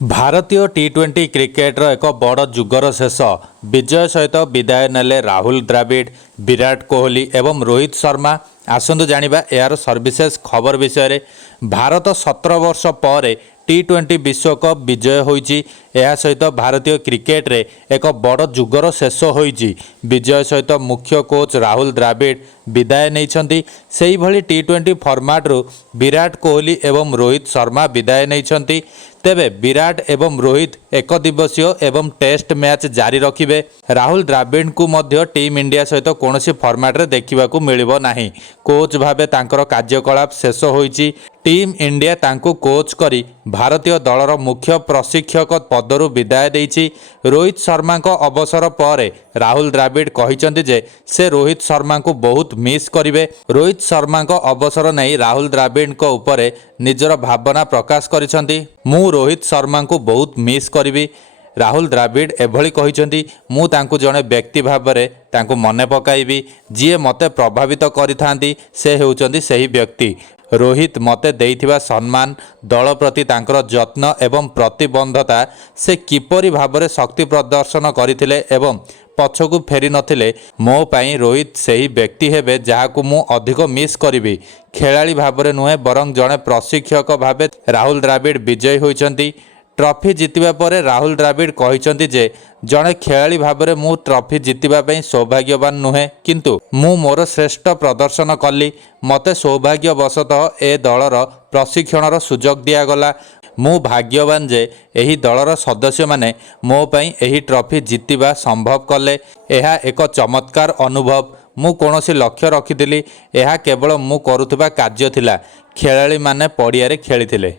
भारतीय टी20 क्रिकेटर एक बड़ जुगर शेष विजय सहित विदाय नेले राहुल द्रविड़, विराट कोहली एवं रोहित शर्मा। आसतु जानिबा यार सर्विशेष खबर विषय। भारत 17 वर्ष पर टी20 विश्वकप विजय होईची। यह सहित भारतीय क्रिकेट रे एक बड़ जुगर शेष होईची। विजय सहित मुख्य कोच राहुल द्रविड़ विदाय नहीं। से भली टी20 फॉर्मेट रु विराट कोहली एवं रोहित शर्मा विदाय नहीं। तेबे विराट एवं रोहित एक दिवसीय एवं टेस्ट मैच जारी रखिबे। राहुल द्रविड़ को मध्य टीम इंडिया सहित कौनसी फॉर्मेट रे देखिबाकू मिलिबो नाही। कोच भावे तांकर कार्यकलाप शेष होईची। टीम इंडिया तांको कोच करी भारतीय दलर मुख्य प्रशिक्षक पदरु विदाय देइछि। रोहित शर्मा को अवसर पर राहुल द्रविड़ कहिसंती जे से रोहित शर्मा को बहुत मिस करिवे। रोहित शर्मा को अवसर नहीं राहुल द्रविड़ को ऊपर निजर भावना प्रकाश करिसंती। मु रोहित शर्मा को बहुत मिस करिवी। राहुल द्रविड़ एभली कहिसंती, मु तांको जणे व्यक्ति भाबरे तांको मने पकाइबी। जिए मते प्रभावित करिथांती से हेउचंती सही व्यक्ति। रोहित मते देइथिबा सम्मान, दल प्रति तांकर जत्न एवं प्रतिबद्धता, से किपरि भाबरे शक्ति प्रदर्शन करथिले एवं पछकू फेरी नथिले। मो पाई रोहित सही व्यक्ति हेबे जहाकू मु अधिक मिस करिवि। खेलाड़ी भाबरे नुहे बरं जणे प्रशिक्षक भाबे राहुल द्रविड़ विजयी होइचंती। ट्रॉफी जितिबा परे राहुल द्रविड़ कहिसंती जे जणे खेलाड़ी भाबरे मु ट्रॉफी जितिबा पई सौभाग्यवान नुहे, किंतु मु मोर श्रेष्ठ प्रदर्शन कली। मते सौभाग्यवशतः ए दलर प्रशिक्षणर सुजोग दियागला। मु भाग्यवान जे एही दलर सदस्य माने मो पई एही ट्रॉफी जितिबा संभव कले। एहा एक चमत्कार अनुभव। मु कोनोसी लक्ष्य रखिथिली, एहा केवल मु करुथिबा कार्य थिला। खेलाड़ी माने पड़ियारे खेलिथिले।